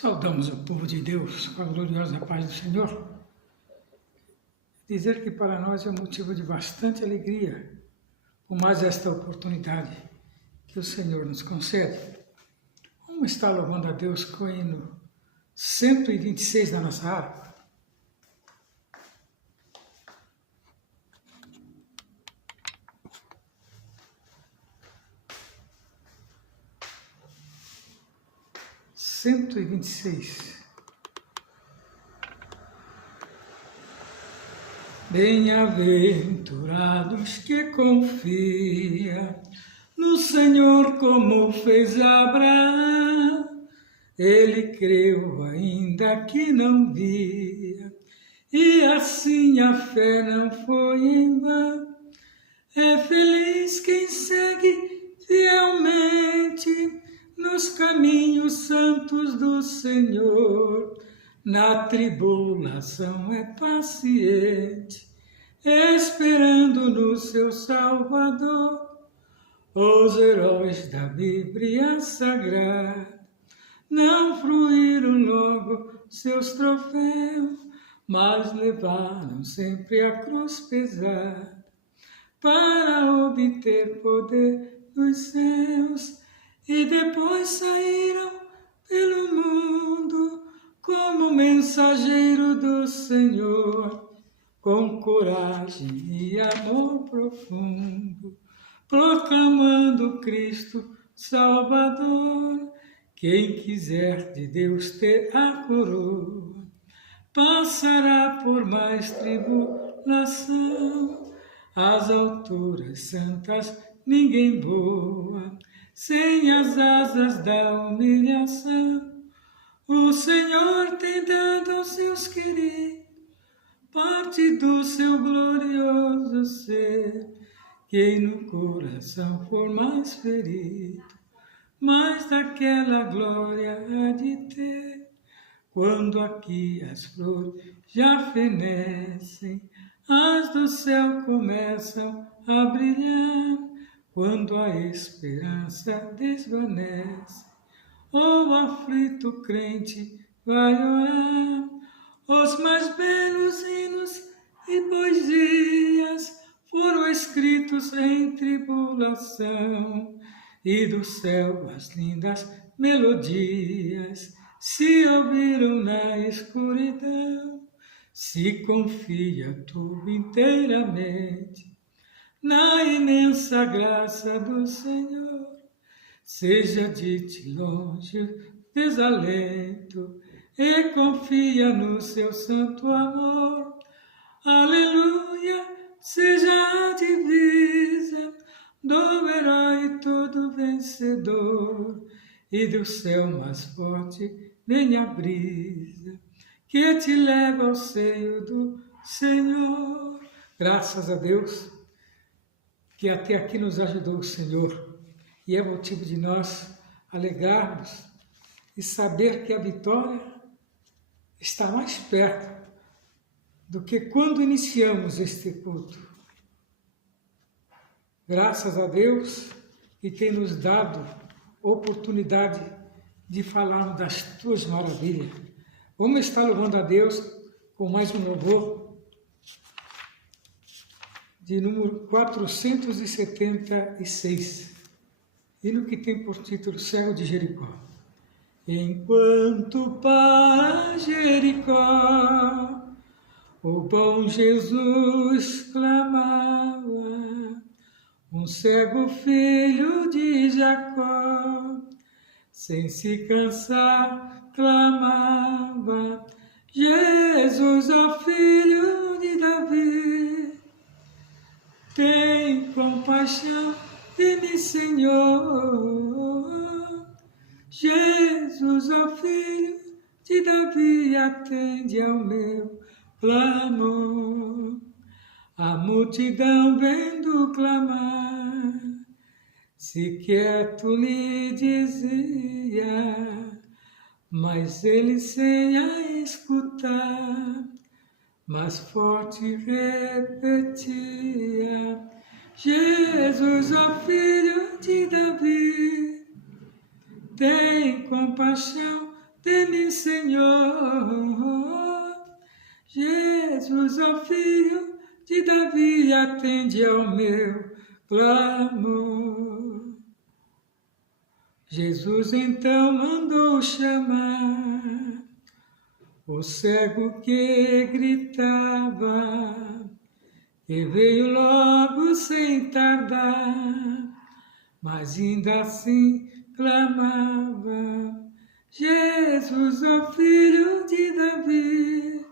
Saudamos o povo de Deus com a gloriosa paz do Senhor. Dizer que para nós é um motivo de bastante alegria, por mais esta oportunidade que o Senhor nos concede. Vamos estar louvando a Deus com o hino 126 da nossa harpa. Cento e 126. Bem-aventurados que confia no Senhor como fez Abraão. Ele creu ainda que não via, e assim a fé não foi em vão. É feliz quem segue fielmente nos caminhos santos do Senhor. Na tribulação é paciente, esperando no seu Salvador. Os heróis da Bíblia Sagrada não fruíram logo seus troféus, mas levaram sempre a cruz pesada para obter poder dos céus, e depois saíram pelo mundo como mensageiro do Senhor, com coragem e amor profundo, proclamando Cristo Salvador. Quem quiser de Deus ter a coroa, passará por mais tribulação. Às alturas santas ninguém voa, sem as asas da humilhação. O Senhor tem dado aos seus queridos parte do seu glorioso ser. Quem no coração for mais ferido, mais daquela glória há de ter. Quando aqui as flores já fenecem, as do céu começam a brilhar. Quando a esperança desvanece, o aflito crente vai orar. Os mais belos hinos e poesias foram escritos em tribulação, e do céu as lindas melodias se ouviram na escuridão. Se confia tu inteiramente na imensa graça do Senhor, seja de ti longe desalento, e confia no seu santo amor. Aleluia, seja a divisa do herói todo vencedor, e do céu mais forte vem a brisa que te leva ao seio do Senhor. Graças a Deus que até aqui nos ajudou o Senhor, e é motivo de nós alegrarmos e saber que a vitória está mais perto do que quando iniciamos este culto. Graças a Deus que tem nos dado oportunidade de falarmos das tuas maravilhas. Vamos estar louvando a Deus com mais um louvor de número 476, hino que tem por título Cego de Jericó. Enquanto para Jericó o bom Jesus clamava, um cego filho de Jacó, sem se cansar, clamava: Jesus, ó filho de Davi, tem compaixão de mim, Senhor. Jesus, ó filho de Davi, atende ao meu clamor. A multidão vendo clamar, se quieto lhe dizia, mas ele sem a escutar, mais forte repetia: Jesus, ó filho de Davi, tem compaixão de mim, Senhor. Jesus, ó Filho de Davi, atende ao meu clamor. Jesus então mandou chamar o cego que gritava, que veio logo sem tardar, mas ainda assim clamava: Jesus, ó Filho de Davi,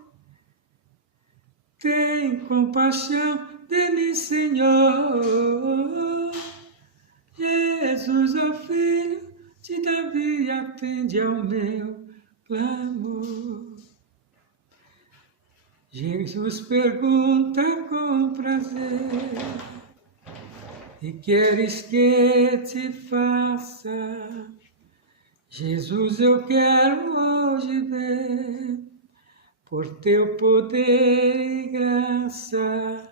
tem compaixão de mim, Senhor. Jesus, ó Filho de Davi, atende ao meu clamor. Jesus pergunta com prazer: e queres que te faça? Jesus, eu quero hoje ver, por teu poder e graça.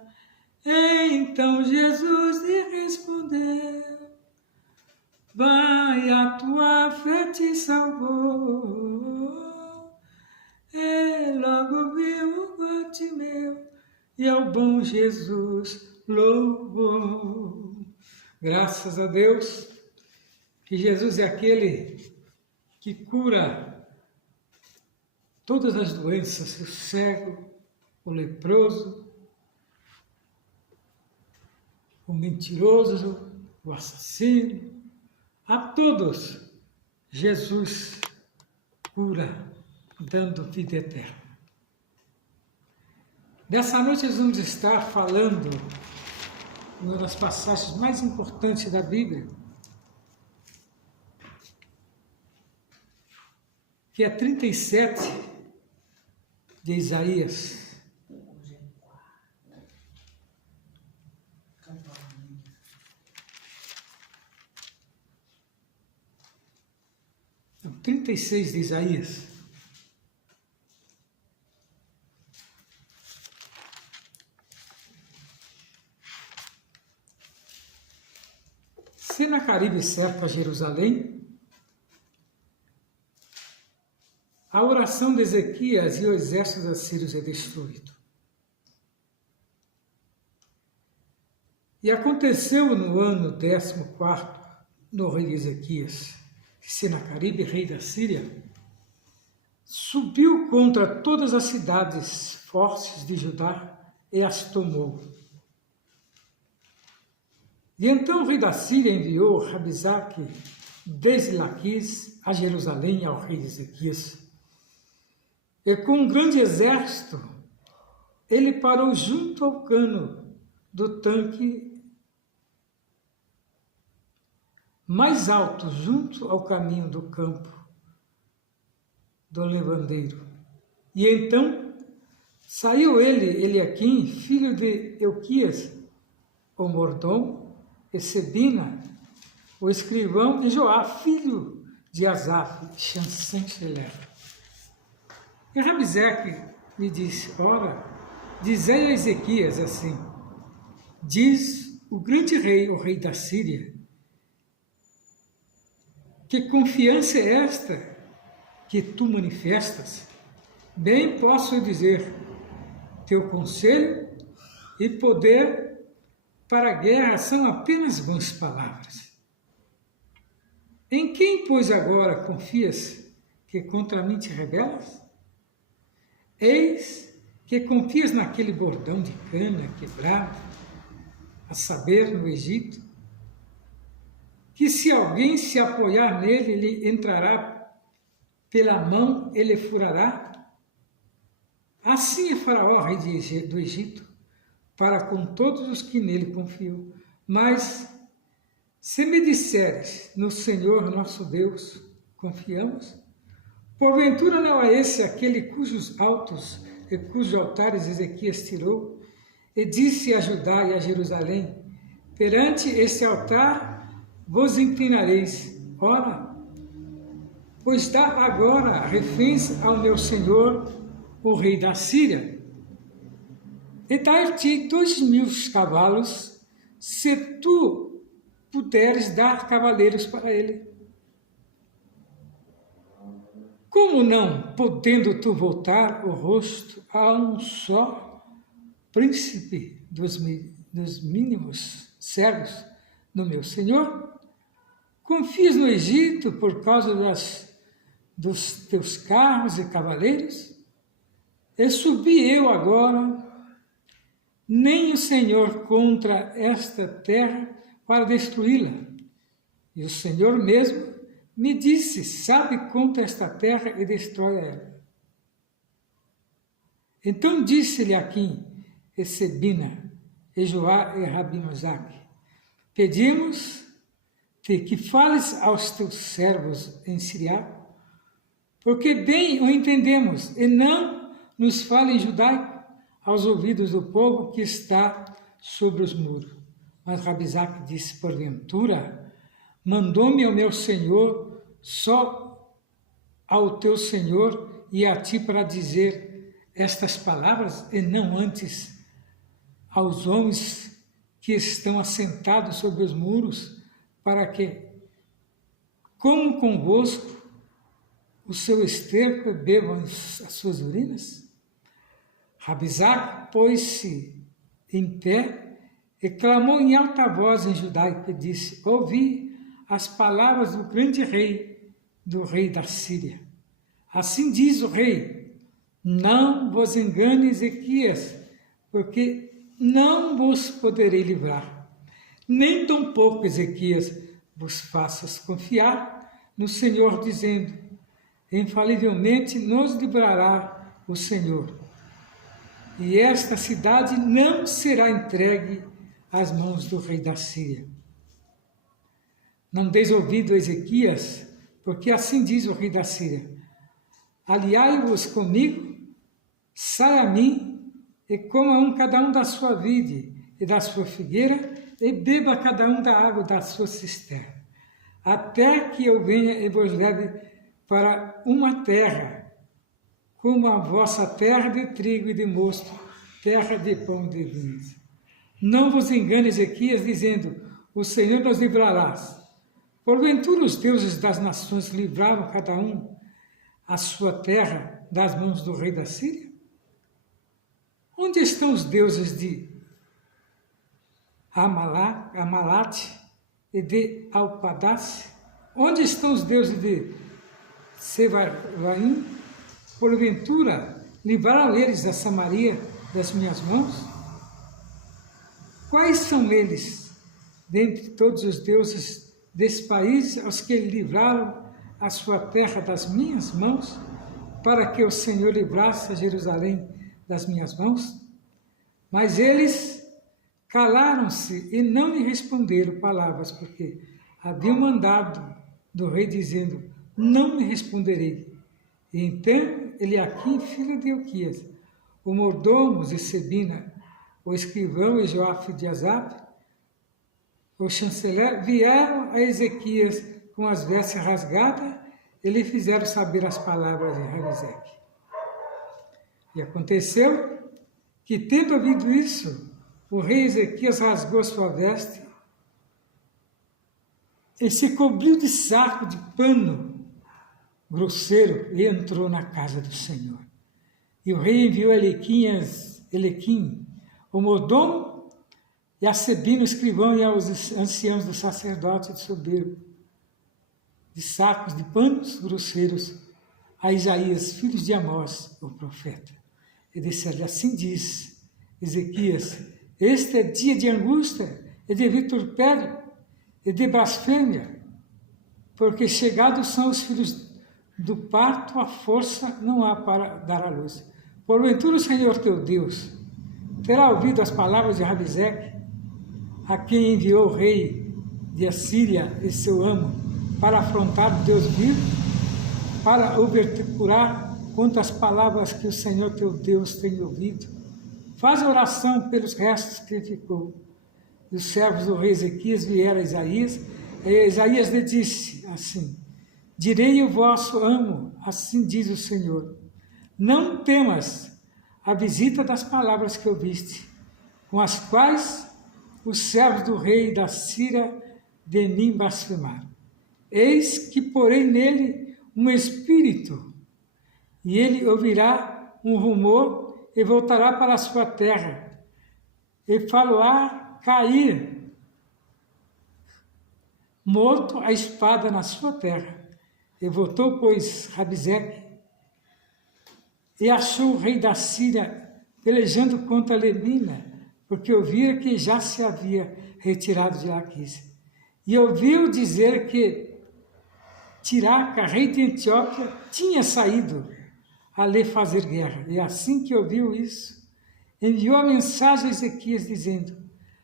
Então Jesus lhe respondeu: vai, a tua fé te salvou. E logo viu o Bartimeu e ao bom Jesus louvou. Graças a Deus que Jesus é aquele que cura todas as doenças, o cego, o leproso, o mentiroso, o assassino. A todos Jesus cura, dando vida eterna. Nessa noite nós vamos estar falando uma das passagens mais importantes da Bíblia, que é 37 de Isaías. Não, 36 de Isaías. Senaqueribe cerca Jerusalém, a oração de Ezequias e o exército assírios é destruído. E aconteceu no ano 14º, no rei Ezequias, que Senaqueribe, rei da Síria, subiu contra todas as cidades fortes de Judá e as tomou. E então o rei da Síria enviou Rabizaque desde Laquis a Jerusalém ao rei Ezequias. E com um grande exército, ele parou junto ao cano do tanque mais alto, junto ao caminho do campo do levandeiro. E então saiu Eliaquim, filho de Euquias, o mordomo, e Sebina, o escrivão, e Joá, filho de Asaf, chanceler. E Rabizaque lhe disse: ora, dizei a Ezequias assim: diz o grande rei, o rei da Síria, que confiança é esta que tu manifestas? Bem posso dizer, teu conselho e poder para a guerra são apenas vãs palavras. Em quem, pois, agora confias que contra mim te rebelas? Eis que confias naquele bordão de cana quebrado, a saber, no Egito, que se alguém se apoiar nele, ele entrará pela mão, ele furará? Assim é Faraó, rei do Egito, para com todos os que nele confiam. Mas, se me disseres, no Senhor nosso Deus confiamos, porventura não é esse aquele cujos altos e cujos altares Ezequias tirou, e disse a Judá e a Jerusalém: perante este altar vos inclinareis. Ora, pois dá agora reféns ao meu senhor, o rei da Síria, e dar-te 2.000 cavalos, se tu puderes dar cavaleiros para ele. Como não, podendo tu voltar o rosto a um só príncipe dos mínimos servos do meu Senhor? Confias no Egito por causa dos teus carros e cavaleiros? E subi eu agora, nem o Senhor contra esta terra para destruí-la. E o Senhor mesmo me disse, sabe contra esta terra e destrói ela. Então disse-lhe Aquim, e Sebina, e Joá e Rabinozaque, pedimos-te que fales aos teus servos em siriaco, porque bem o entendemos, e não nos fale em judaico aos ouvidos do povo que está sobre os muros. Mas Rabizaque disse, porventura, mandou-me o meu Senhor só ao teu Senhor e a ti para dizer estas palavras, e não antes aos homens que estão assentados sobre os muros, para que, como convosco, o seu esterco e bebam as suas urinas? Rabizaque pôs-se em pé e clamou em alta voz em judaico e disse, ouvi as palavras do grande rei, do rei da Síria. Assim diz o rei, não vos engane, Ezequias, porque não vos poderei livrar, nem tampouco, Ezequias, vos faças confiar no Senhor, dizendo, infalivelmente nos livrará o Senhor, e esta cidade não será entregue às mãos do rei da Síria. Não deis ouvido a Ezequias, porque assim diz o rei da Síria, aliai-vos comigo, sai a mim, e coma cada um da sua vide e da sua figueira, e beba cada um da água da sua cisterna, até que eu venha e vos leve para uma terra, como a vossa terra de trigo e de mosto, terra de pão e de vinhos. Não vos engane, Ezequias, dizendo, o Senhor nos livrará. Porventura os deuses das nações livraram cada um a sua terra das mãos do rei da Síria? Onde estão os deuses de Amalate e de Alpadace? Onde estão os deuses de Sevarvaim? Porventura, livraram eles a Samaria das minhas mãos? Quais são eles, dentre todos os deuses desse país, aos que livraram a sua terra das minhas mãos, para que o Senhor livrasse a Jerusalém das minhas mãos? Mas eles calaram-se e não me responderam palavras, porque haviam mandado do rei, dizendo, não me responderei. E então Eliaquim, filho de Ilquias, o mordomo de Sebina, o escrivão e Joafe de Asaf, o chanceler, vieram a Ezequias com as vestes rasgadas e lhe fizeram saber as palavras de Rabizaque. E aconteceu que, tendo ouvido isso, o rei Ezequias rasgou sua veste e se cobriu de saco de pano grosseiro e entrou na casa do Senhor. E o rei enviou Elequim, o mordomo, e a Sebina, o escrivão, e aos anciãos dos sacerdotes de soberbo, de sacos de panos grosseiros, a Isaías, filho de Amós, o profeta. E disse-lhe, assim diz Ezequias, este é dia de angústia e de vitupério e de blasfêmia, porque chegados são os filhos do parto, a força não há para dar à luz. Porventura o Senhor teu Deus terá ouvido as palavras de Rabizaque, a quem enviou o rei de Assíria e seu amo para afrontar o Deus vivo, para o verticular contra as palavras que o Senhor teu Deus tem ouvido. Faz oração pelos restos que ficou. E os servos do rei Ezequias vieram a Isaías, e Isaías lhe disse assim, direi o vosso amo, assim diz o Senhor, não temas a visita das palavras que ouviste, com as quais os servos do rei da Síria de mim blasfemaram. Eis que porei nele um espírito e ele ouvirá um rumor e voltará para a sua terra, e far-lo-á cair, morto a espada na sua terra. E voltou, pois, Rabizeque, e achou o rei da Síria pelejando contra Lemina, porque ouvira que já se havia retirado de Laquise. E ouviu dizer que Tiraca, rei de Antioquia, tinha saído a lhe fazer guerra. E assim que ouviu isso, enviou a mensagem a Ezequias, dizendo: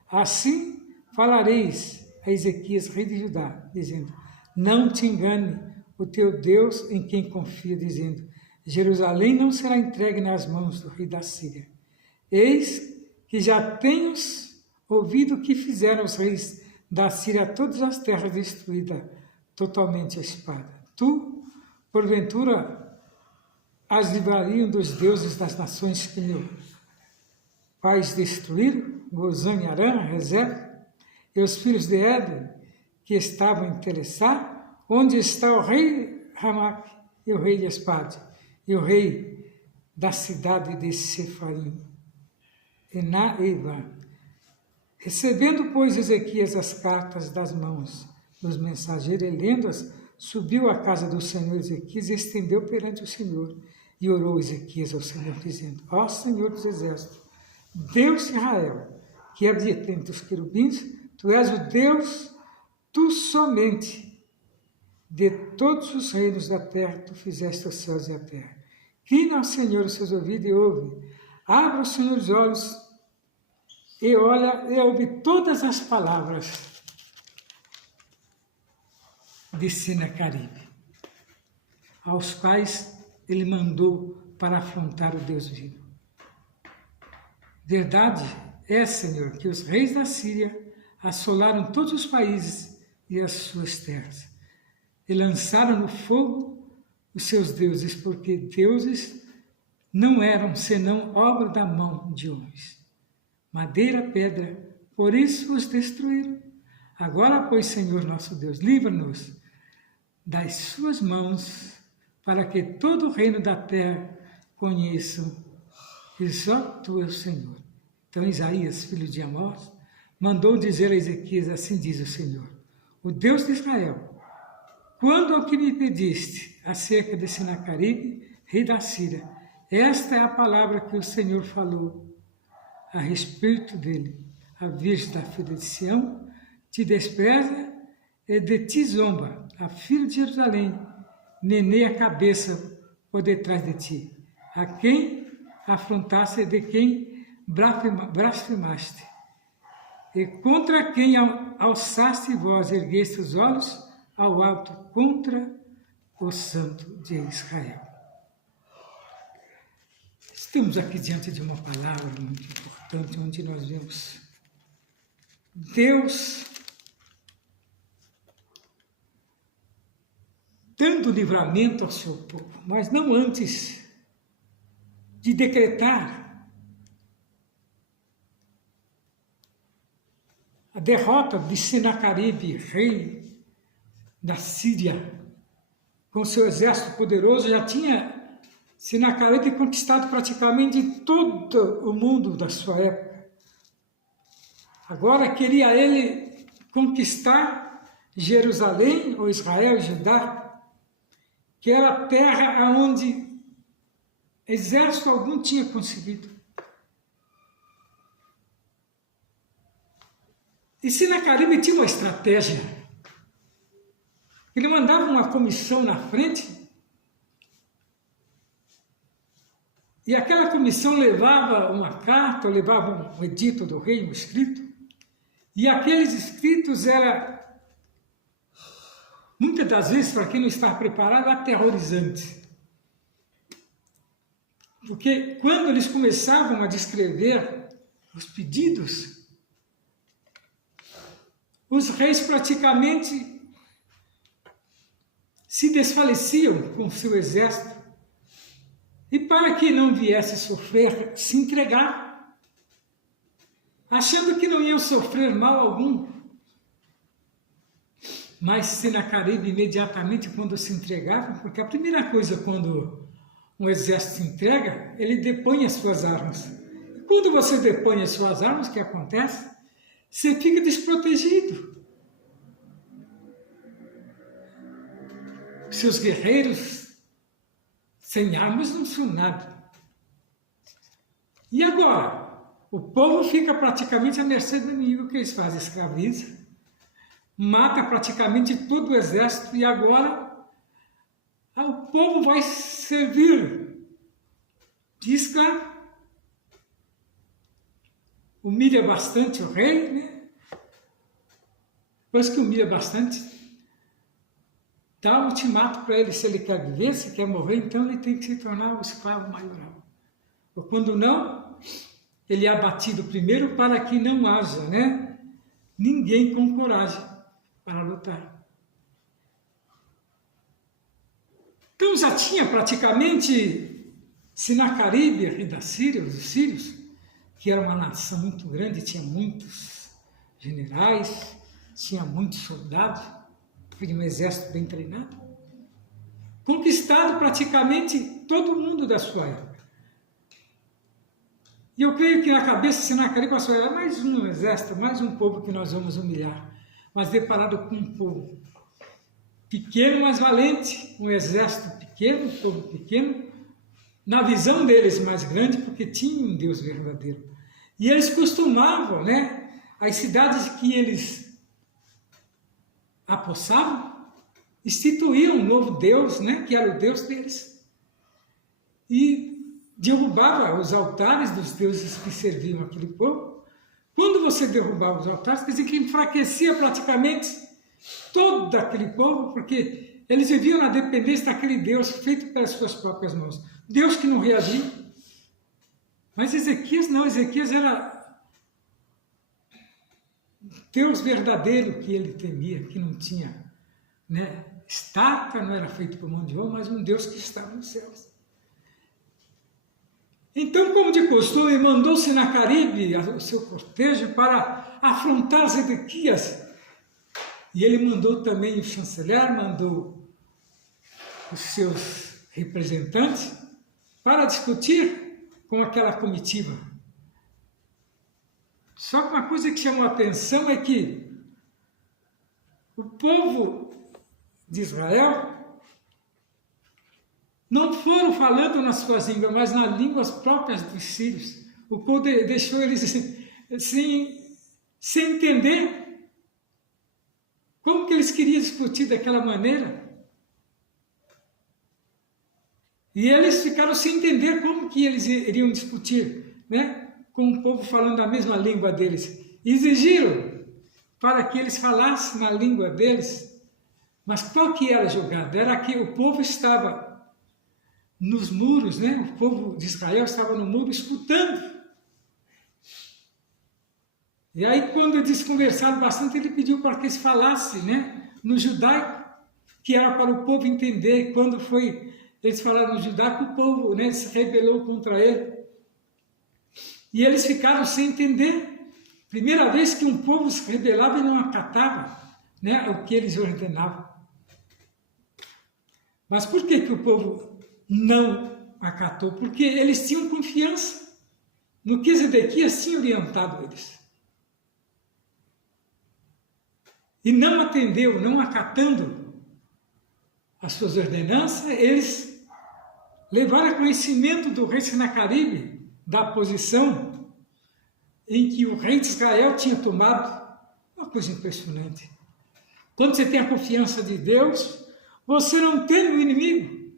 assim falareis a Ezequias, rei de Judá, dizendo: não te engane o teu Deus em quem confia, dizendo: Jerusalém não será entregue nas mãos do rei da Síria. Eis que já tens ouvido o que fizeram os reis da Síria a todas as terras destruídas totalmente a espada. Tu, porventura, as livrariam dos deuses das nações que meu pais destruíram, Gozã e Arã, Rezé, e os filhos de Éden, que estavam em Telessá, onde está o rei Ramaque, e o rei de Espade, e o rei da cidade de Sefarim, Enaeva. Recebendo, pois, Ezequias as cartas das mãos dos mensageiros, e lendo-as, subiu à casa do Senhor Ezequias e estendeu perante o Senhor. E orou Ezequias ao Senhor, dizendo: ó Senhor dos exércitos, Deus de Israel, que habita entre os querubins, tu és o Deus, tu somente, de todos os reinos da terra, tu fizeste os céus e a terra. Inclina ao Senhor os seus ouvidos e ouve. Abra o Senhor os olhos e olha e ouve todas as palavras de Sinaqueribe, aos quais ele mandou para afrontar o Deus vivo. Verdade é, Senhor, que os reis da Síria assolaram todos os países e as suas terras, e lançaram no fogo os seus deuses, porque deuses não eram senão obra da mão de homens. Madeira, pedra, por isso os destruíram. Agora, pois, Senhor nosso Deus, livra-nos das suas mãos, para que todo o reino da terra conheçam que só tu és o Senhor. Então Isaías, filho de Amós, mandou dizer a Ezequias: assim diz o Senhor, o Deus de Israel, quando ao que me pediste acerca de Sinaqueribe, rei da Síria, esta é a palavra que o Senhor falou a respeito dele. A virgem da filha de Sião te despreza e de ti zomba, a filha de Jerusalém meneia a cabeça por detrás de ti, a quem afrontaste e de quem blasfemaste, e contra quem alçaste voz, ergueste os olhos ao alto, contra o Santo de Israel. Estamos aqui diante de uma palavra muito importante, onde nós vemos Deus dando livramento ao seu povo, mas não antes de decretar a derrota de Sinaqueribe, rei da Síria, com seu exército poderoso. Já tinha Sinaqueribe conquistado praticamente todo o mundo da sua época. Agora queria ele conquistar Jerusalém, ou Israel e Judá, que era a terra onde exército algum tinha conseguido. E Sinaqueribe tinha uma estratégia. Ele mandava uma comissão na frente, e aquela comissão levava uma carta, levava um edito do rei, um escrito, e aqueles escritos eram, muitas das vezes, para quem não está preparado, aterrorizante. Porque quando eles começavam a descrever os pedidos, os reis praticamente se desfaleciam com o seu exército, e para que não viesse sofrer, se entregavam, achando que não iam sofrer mal algum. Mas Sinaqueribe imediatamente, quando se entregavam, porque a primeira coisa quando um exército se entrega, ele depõe as suas armas. E quando você depõe as suas armas, o que acontece? Você fica desprotegido. Seus guerreiros sem armas não são nada. E agora? O povo fica praticamente à mercê do inimigo. O que eles fazem? Escraviza, mata praticamente todo o exército e agora o povo vai servir de escravo. Humilha bastante o rei, né? Depois que humilha bastante, dá um ultimato para ele, se ele quer viver, se quer morrer, então ele tem que se tornar o escravo maioral. Ou quando não, ele é abatido primeiro para que não haja, né, ninguém com coragem para lutar. Então já tinha praticamente Senaqueribe, rei da Síria, os sírios, que era uma nação muito grande, tinha muitos generais, tinha muitos soldados, foi um exército bem treinado, conquistado praticamente todo mundo da sua época. E eu creio que na cabeça de Senaqueribe passou, é mais um exército, mais um povo que nós vamos humilhar, mas deparado com um povo pequeno, mas valente, um exército pequeno, um povo pequeno, na visão deles mais grande, porque tinha um Deus verdadeiro. E eles costumavam, né, as cidades que eles apossavam, instituíam um novo Deus, né, que era o Deus deles. E derrubava os altares dos deuses que serviam aquele povo. Quando você derrubava os altares, quer dizer que enfraquecia praticamente todo aquele povo, porque eles viviam na dependência daquele Deus feito pelas suas próprias mãos. Deus que não reagia. Mas Ezequias não, Ezequias era Deus verdadeiro que ele temia, que não tinha, né, estátua, não era feito por mão de homem, mas um Deus que estava nos céus. Então, como de costume, mandou Senaqueribe o seu cortejo para afrontar Ezequias. E ele mandou também o chanceler, mandou os seus representantes para discutir com aquela comitiva. Só que uma coisa que chamou a atenção é que o povo de Israel não foram falando nas suas línguas, mas nas línguas próprias dos sírios. O povo deixou eles sem entender como que eles queriam discutir daquela maneira. E eles ficaram sem entender como que eles iriam discutir, né, com o povo falando a mesma língua deles. Exigiram para que eles falassem na língua deles. Mas qual que era a jogada? Era que o povo estava nos muros, né? O povo de Israel estava no muro escutando. E aí, quando eles conversaram bastante, ele pediu para que eles falassem, né, no judaico, que era para o povo entender. E quando eles falaram no judaico, o povo, né, se rebelou contra ele. E eles ficaram sem entender. Primeira vez que um povo se rebelava e não acatava, né, o que eles ordenavam. Mas por que o povo não acatou? Porque eles tinham confiança no que Ezequias tinha orientado eles. E não atendeu, não acatando as suas ordenanças, eles levaram a conhecimento do rei Senaqueribe da posição em que o rei de Israel tinha tomado. Uma coisa impressionante. Quando você tem a confiança de Deus, você não teme o inimigo.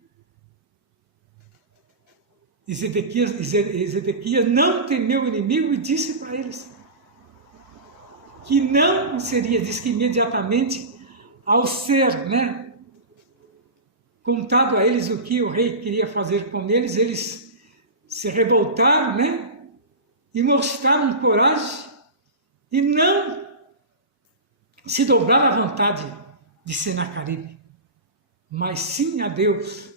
Ezequias não temeu o inimigo e disse para eles que não seria, diz que imediatamente, ao ser, né, contado a eles o que o rei queria fazer com eles, eles se revoltaram, né, e mostraram coragem e não se dobraram à vontade de Senaqueribe, mas sim a Deus.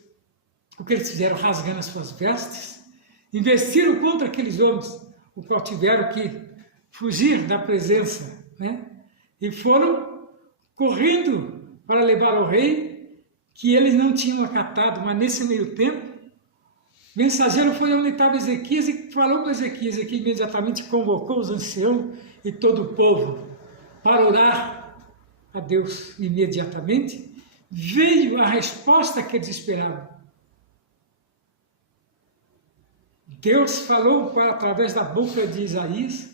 O que eles fizeram? Rasgando as suas vestes, investiram contra aqueles homens, o qual tiveram que fugir da presença, né? E foram correndo para levar ao rei, que eles não tinham acatado. Mas nesse meio tempo, O mensageiro foi onde estava Ezequias e falou com Ezequias. Ezequias imediatamente convocou os anciãos e todo o povo para orar a Deus. Imediatamente veio a resposta que eles esperavam. Deus falou através da boca de Isaías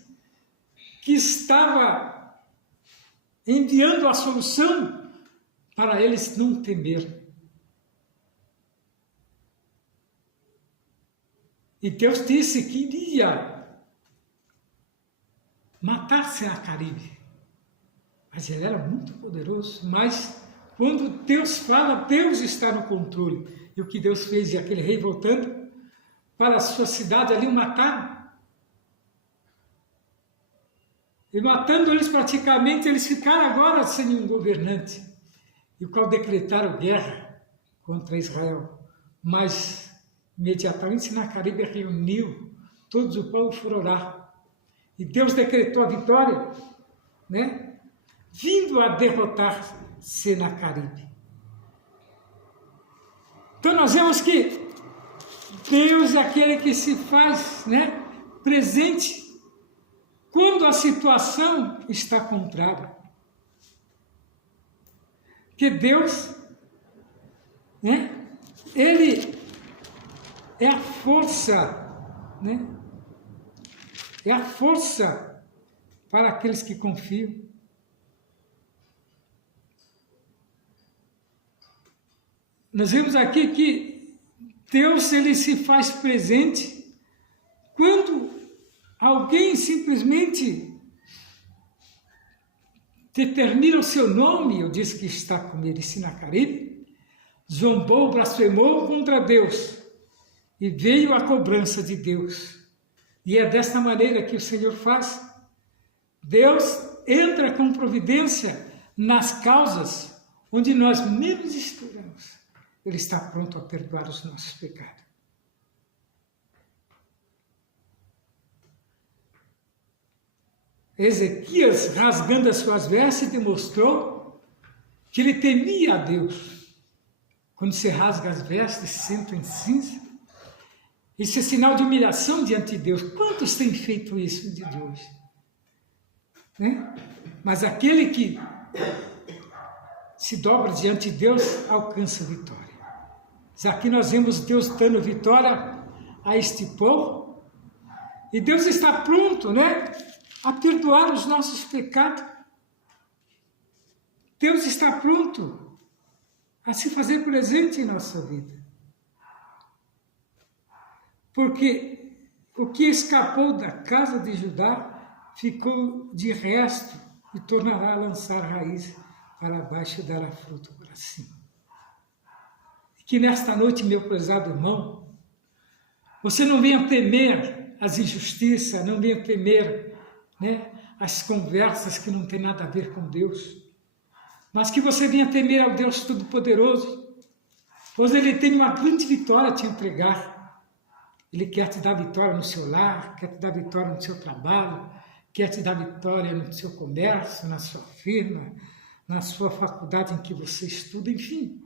que estava enviando a solução para eles não temer. E Deus disse que iria matar Senaqueribe. Mas ele era muito poderoso. Mas quando Deus fala, Deus está no controle. E o que Deus fez, e aquele rei voltando para a sua cidade ali, o mataram. E matando eles praticamente, eles ficaram agora sem um governante. E o qual decretaram guerra contra Israel. Mas imediatamente Senaqueribe reuniu todos o povo for orar. E Deus decretou a vitória, né? Vindo a derrotar Senaqueribe. Então nós vemos que Deus é aquele que se faz, né, presente quando a situação está contrária. Que Deus, né, Ele é a força, né? É a força para aqueles que confiam. Nós vemos aqui que Deus, ele se faz presente quando alguém simplesmente determina o seu nome, eu disse que está com ele, Senaqueribe, zombou, blasfemou contra Deus e veio a cobrança de Deus. E é desta maneira que o Senhor faz. Deus entra com providência nas causas onde nós menos esperamos. Ele está pronto a perdoar os nossos pecados. Ezequias, rasgando as suas vestes, demonstrou que ele temia a Deus. Quando se rasga as vestes, se senta em cinza. Isso é sinal de humilhação diante de Deus. Quantos têm feito isso no dia de hoje? Né? Mas aquele que se dobra diante de Deus alcança a vitória. Aqui nós vemos Deus dando vitória a este povo. E Deus está pronto, né, a perdoar os nossos pecados. Deus está pronto a se fazer presente em nossa vida. Porque o que escapou da casa de Judá ficou de resto e tornará a lançar raiz para baixo e dará fruto para cima. E que nesta noite, meu prezado irmão, você não venha temer as injustiças, não venha temer, né, as conversas que não tem nada a ver com Deus, mas que você venha temer ao Deus Todo-Poderoso, pois Ele tem uma grande vitória a te entregar. Ele quer te dar vitória no seu lar, quer te dar vitória no seu trabalho, quer te dar vitória no seu comércio, na sua firma, na sua faculdade em que você estuda, enfim.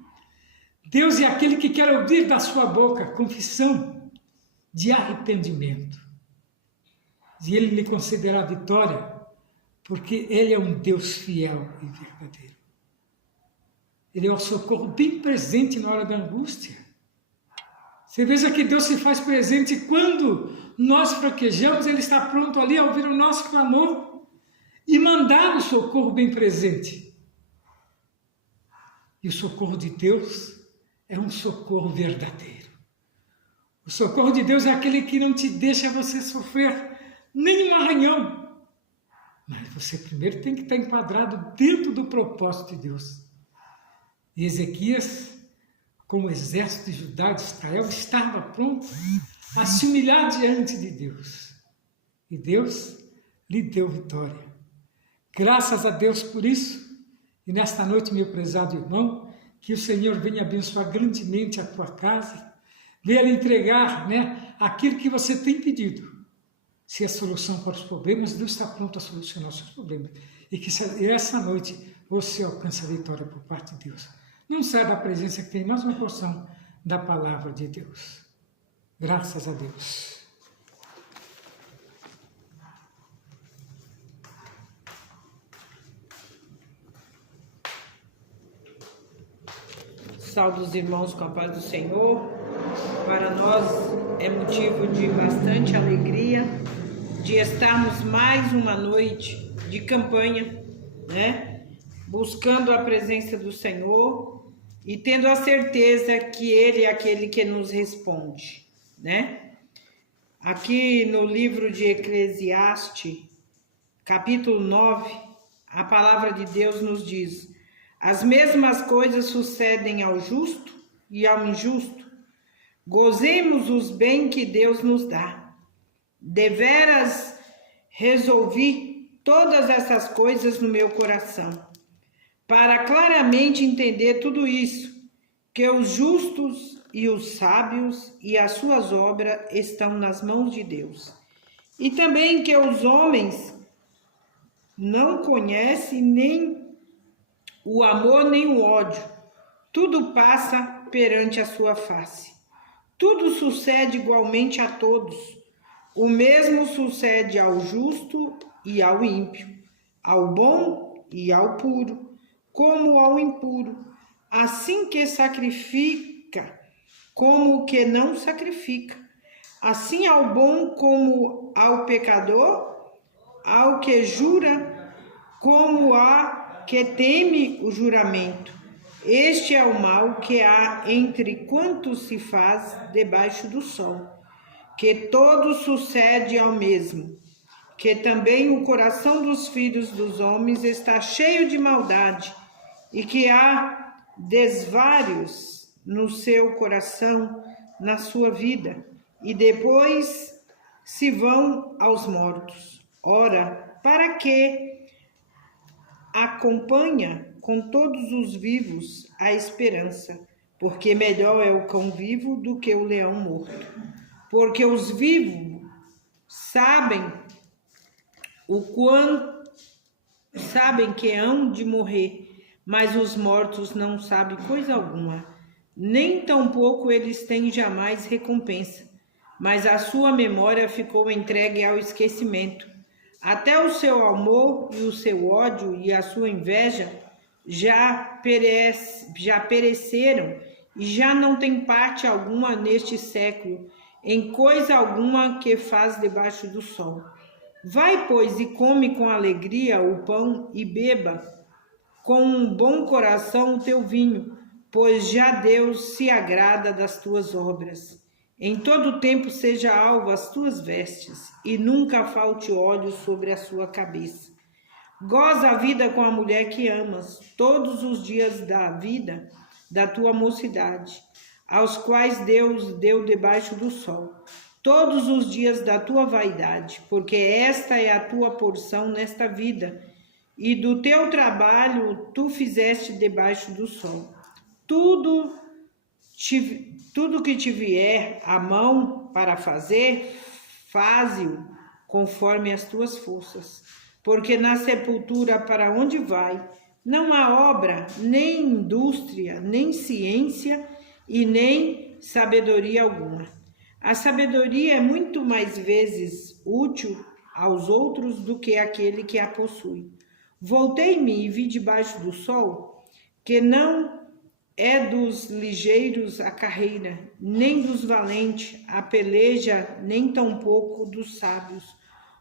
Deus é aquele que quer ouvir da sua boca confissão de arrependimento. E Ele lhe concederá vitória, porque Ele é um Deus fiel e verdadeiro. Ele é o socorro bem presente na hora da angústia. Você veja que Deus se faz presente quando nós fraquejamos, Ele está pronto ali a ouvir o nosso clamor e mandar o socorro bem presente. E o socorro de Deus é um socorro verdadeiro. O socorro de Deus é aquele que não te deixa você sofrer nem um arranhão. Mas você primeiro tem que estar enquadrado dentro do propósito de Deus. E Ezequias, com o exército de Judá e de Israel, estava pronto a se humilhar diante de Deus. E Deus lhe deu vitória. Graças a Deus por isso. E nesta noite, meu prezado irmão, que o Senhor venha abençoar grandemente a tua casa, venha lhe entregar, né, aquilo que você tem pedido. Se é solução para os problemas, Deus está pronto a solucionar os seus problemas. E que essa noite você alcance a vitória por parte de Deus. Não saia da presença que tem mais uma porção da palavra de Deus. Graças a Deus. Saúde os irmãos com a paz do Senhor. Para nós é motivo de bastante alegria de estarmos mais uma noite de campanha, né? Buscando a presença do Senhor e tendo a certeza que Ele é aquele que nos responde, né? Aqui no livro de Eclesiastes, capítulo 9, a palavra de Deus nos diz: as mesmas coisas sucedem ao justo e ao injusto. Gozemos os bens que Deus nos dá. Deveras resolvi todas essas coisas no meu coração, para claramente entender tudo isso, que os justos e os sábios e as suas obras estão nas mãos de Deus. E também que os homens não conhecem nem o amor nem o ódio. Tudo passa perante a sua face. Tudo sucede igualmente a todos. O mesmo sucede ao justo e ao ímpio, ao bom e ao puro, como ao impuro. Assim que sacrifica, como o que não sacrifica. Assim ao bom como ao pecador, ao que jura, como a que teme o juramento. Este é o mal que há entre quantos se faz debaixo do sol, que todo sucede ao mesmo, que também o coração dos filhos dos homens está cheio de maldade, e que há desvários no seu coração, na sua vida, e depois se vão aos mortos. Ora, para que acompanha com todos os vivos a esperança, porque melhor é o cão vivo do que o leão morto. Porque os vivos sabem que hão de morrer, mas os mortos não sabem coisa alguma, nem tampouco eles têm jamais recompensa, mas a sua memória ficou entregue ao esquecimento. Até o seu amor e o seu ódio e a sua inveja já pereceram e já não tem parte alguma neste século, em coisa alguma que faz debaixo do sol. Vai, pois, e come com alegria o pão e beba com um bom coração o teu vinho, pois já Deus se agrada das tuas obras. Em todo tempo seja alva as tuas vestes, e nunca falte óleo sobre a sua cabeça. Goza a vida com a mulher que amas, todos os dias da vida da tua mocidade, aos quais Deus deu debaixo do sol, todos os dias da tua vaidade, porque esta é a tua porção nesta vida, e do teu trabalho tu fizeste debaixo do sol. Tudo que te vier à mão para fazer, faze-o conforme as tuas forças. Porque na sepultura para onde vai, não há obra, nem indústria, nem ciência e nem sabedoria alguma. A sabedoria é muito mais vezes útil aos outros do que aquele que a possui. Voltei-me e vi debaixo do sol que não é dos ligeiros a carreira, nem dos valentes a peleja, nem tampouco dos sábios.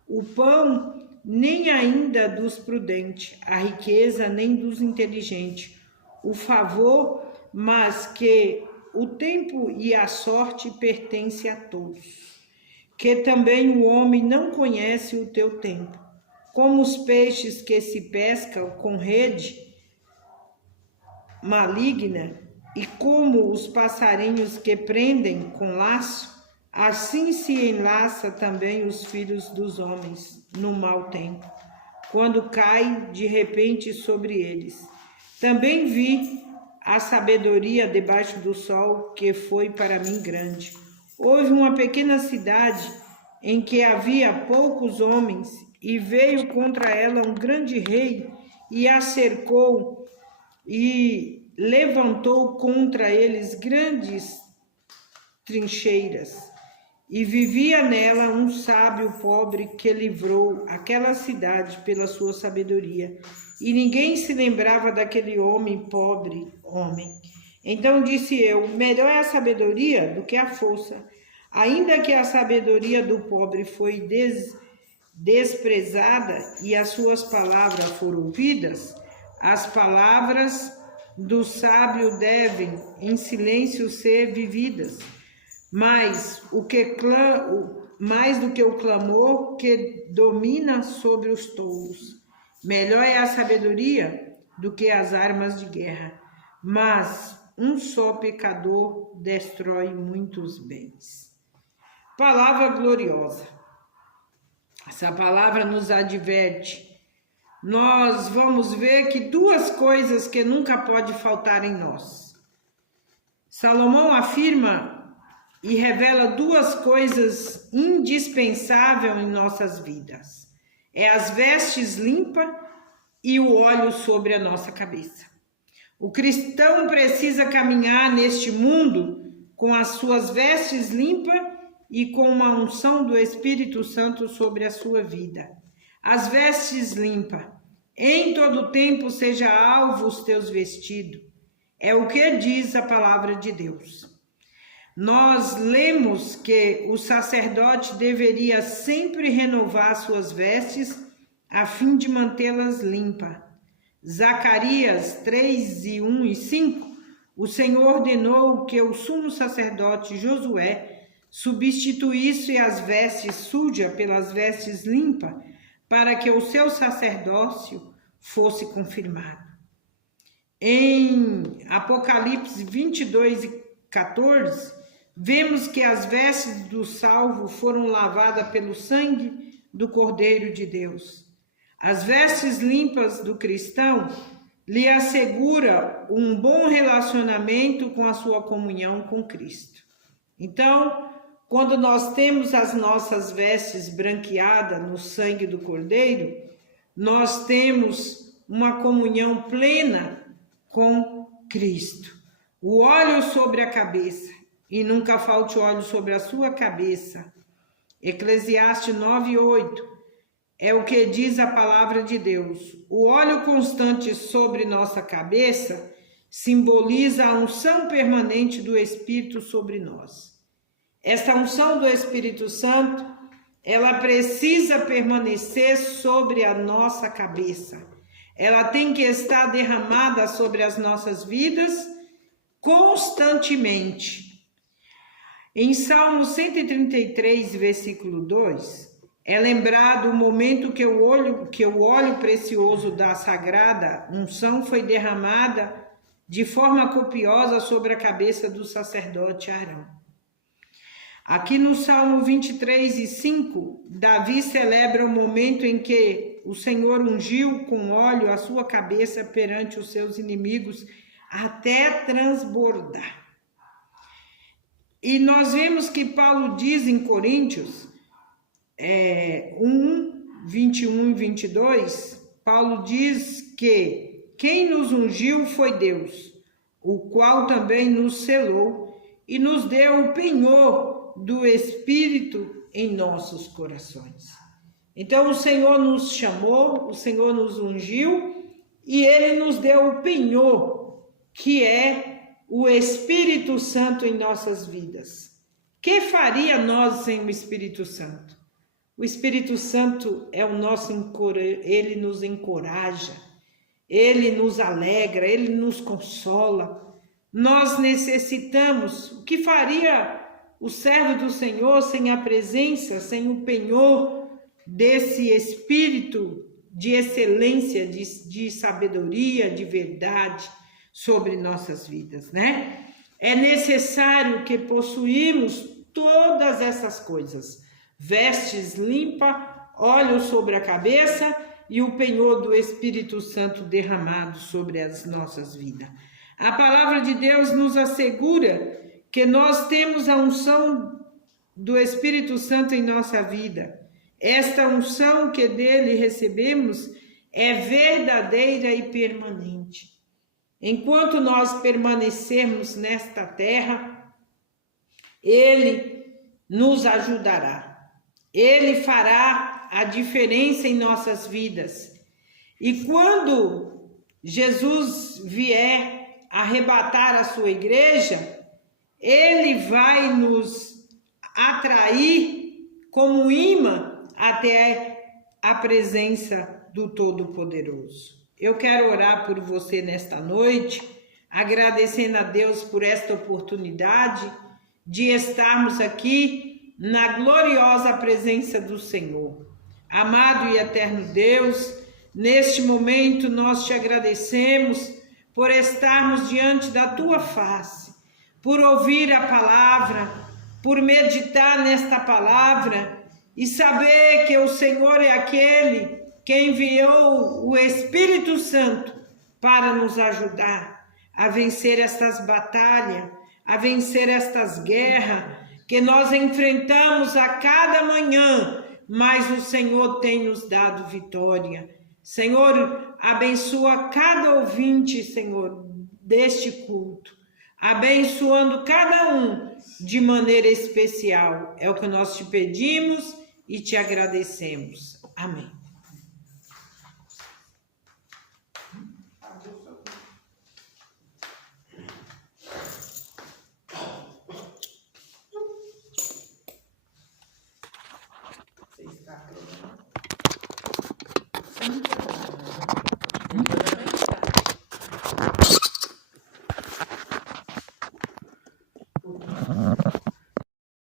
O pão, nem ainda dos prudentes, a riqueza, nem dos inteligentes. O favor, mas que o tempo e a sorte pertencem a todos. Que também o homem não conhece o teu tempo. Como os peixes que se pescam com rede maligna, e como os passarinhos que prendem com laço, assim se enlaça também os filhos dos homens no mau tempo, quando cai de repente sobre eles. Também vi a sabedoria debaixo do sol, que foi para mim grande. Houve uma pequena cidade em que havia poucos homens, e veio contra ela um grande rei, e a cercou, e levantou contra eles grandes trincheiras, e vivia nela um sábio pobre que livrou aquela cidade pela sua sabedoria. E ninguém se lembrava daquele pobre homem. Então disse eu: melhor é a sabedoria do que a força. Ainda que a sabedoria do pobre foi desprezada e as suas palavras foram ouvidas, as palavras do sábio devem em silêncio ser vividas. Mais do que o clamor que domina sobre os tolos. Melhor é a sabedoria do que as armas de guerra, mas um só pecador destrói muitos bens. Palavra gloriosa. Essa palavra nos adverte. Nós vamos ver que duas coisas que nunca pode faltar em nós. Salomão afirma e revela duas coisas indispensáveis em nossas vidas. É as vestes limpas e o óleo sobre a nossa cabeça. O cristão precisa caminhar neste mundo com as suas vestes limpas e com uma unção do Espírito Santo sobre a sua vida. As vestes limpas. Em todo tempo seja alvo os teus vestidos. É o que diz a palavra de Deus. Nós lemos que o sacerdote deveria sempre renovar suas vestes a fim de mantê-las limpas. Zacarias 3:1 e 5, o Senhor ordenou que o sumo sacerdote Josué substituísse as vestes sujas pelas vestes limpas, para que o seu sacerdócio fosse confirmado. Em Apocalipse 22:14, vemos que as vestes do salvo foram lavadas pelo sangue do Cordeiro de Deus. As vestes limpas do cristão lhe assegura um bom relacionamento com a sua comunhão com Cristo. Então, quando nós temos as nossas vestes branqueadas no sangue do Cordeiro, nós temos uma comunhão plena com Cristo. O óleo sobre a cabeça, e nunca falte óleo sobre a sua cabeça. Eclesiastes 9:8 é o que diz a palavra de Deus. O óleo constante sobre nossa cabeça simboliza a unção permanente do Espírito sobre nós. Esta unção do Espírito Santo, ela precisa permanecer sobre a nossa cabeça. Ela tem que estar derramada sobre as nossas vidas constantemente. Em Salmo 133, versículo 2, é lembrado o momento que o óleo precioso da sagrada unção foi derramada de forma copiosa sobre a cabeça do sacerdote Arão. Aqui no Salmo 23:5, Davi celebra o momento em que o Senhor ungiu com óleo a sua cabeça perante os seus inimigos até transbordar. E nós vemos que Paulo diz em Coríntios 1:21 e 22, Paulo diz que quem nos ungiu foi Deus, o qual também nos selou e nos deu o penhor do Espírito em nossos corações. Então o Senhor nos chamou, o Senhor nos ungiu e Ele nos deu o penhor, que é o Espírito Santo em nossas vidas. Que faria nós sem o Espírito Santo? O Espírito Santo é o nosso, ele nos encoraja, ele nos alegra, ele nos consola. Nós necessitamos. O que faria o servo do Senhor sem a presença, sem o penhor desse Espírito de excelência, de sabedoria, de verdade sobre nossas vidas, né? É necessário que possuímos todas essas coisas: vestes limpas, óleo sobre a cabeça e o penhor do Espírito Santo derramado sobre as nossas vidas. A palavra de Deus nos assegura que nós temos a unção do Espírito Santo em nossa vida. Esta unção que dele recebemos é verdadeira e permanente. Enquanto nós permanecermos nesta terra, ele nos ajudará. Ele fará a diferença em nossas vidas. E quando Jesus vier arrebatar a sua igreja, ele vai nos atrair como um imã até a presença do Todo-Poderoso. Eu quero orar por você nesta noite, agradecendo a Deus por esta oportunidade de estarmos aqui na gloriosa presença do Senhor. Amado e eterno Deus, neste momento nós te agradecemos por estarmos diante da tua face, por ouvir a palavra, por meditar nesta palavra e saber que o Senhor é aquele que enviou o Espírito Santo para nos ajudar a vencer estas batalhas, a vencer estas guerras que nós enfrentamos a cada manhã, mas o Senhor tem nos dado vitória. Senhor, abençoa cada ouvinte, Senhor, deste culto, abençoando cada um de maneira especial. É o que nós te pedimos e te agradecemos. Amém. Você está